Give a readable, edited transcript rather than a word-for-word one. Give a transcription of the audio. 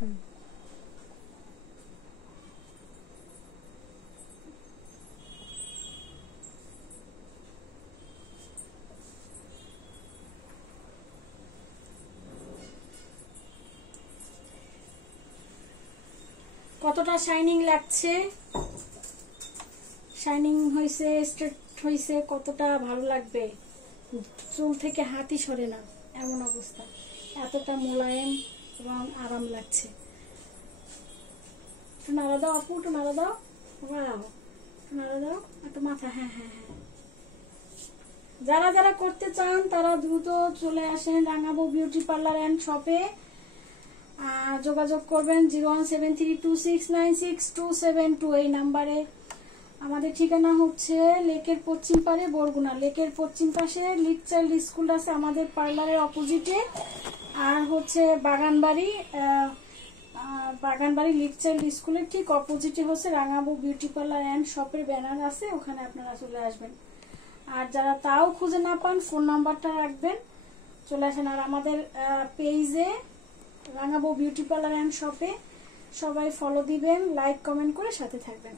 কতটা শাইনিং লাগছে, শাইনিং হয়েছে, স্ট্রেট হয়েছে, কতটা ভালো লাগবে, চুল থেকে হাতই সরে না এমন অবস্থা, এতটা মোলায়েম এবং আরাম লাগছে। একটু নাড়া দাও আপু, একটু নাড়া দাও, একটু নাড়া দাও, একটু মাথা, হ্যাঁ হ্যাঁ হ্যাঁ। যারা যারা করতে চান তারা দ্রুত চলে আসেন রাঙাবো বিউটি পার্লার অ্যান্ড শপে, যোগাযোগ করবেন 0173269627 এই নাম্বারে। আমাদের ঠিকানা হচ্ছে লেকের পশ্চিম পারে বরগুনা, লেকের পশ্চিম পাশে লিট চাইল্ড স্কুল আছে আমাদের পার্লারের অপোজিটে, আর হচ্ছে বাগানবাড়ি লিট চাইল্ড স্কুলের ঠিক অপোজিটে হচ্ছে রাঙাবো বিউটি পার্লার অ্যান্ড শপের ব্যানার আছে, ওখানে আপনারা চলে আসবেন। আর যারা তাও খুঁজে না পান ফোন নাম্বারটা রাখবেন, চলে আসেন। আর আমাদের পেজে রাঙাবো বিউটি পার্লার অ্যান্ড শপে সবাই ফলো দিবেন, লাইক কমেন্ট করে সাথে থাকবেন।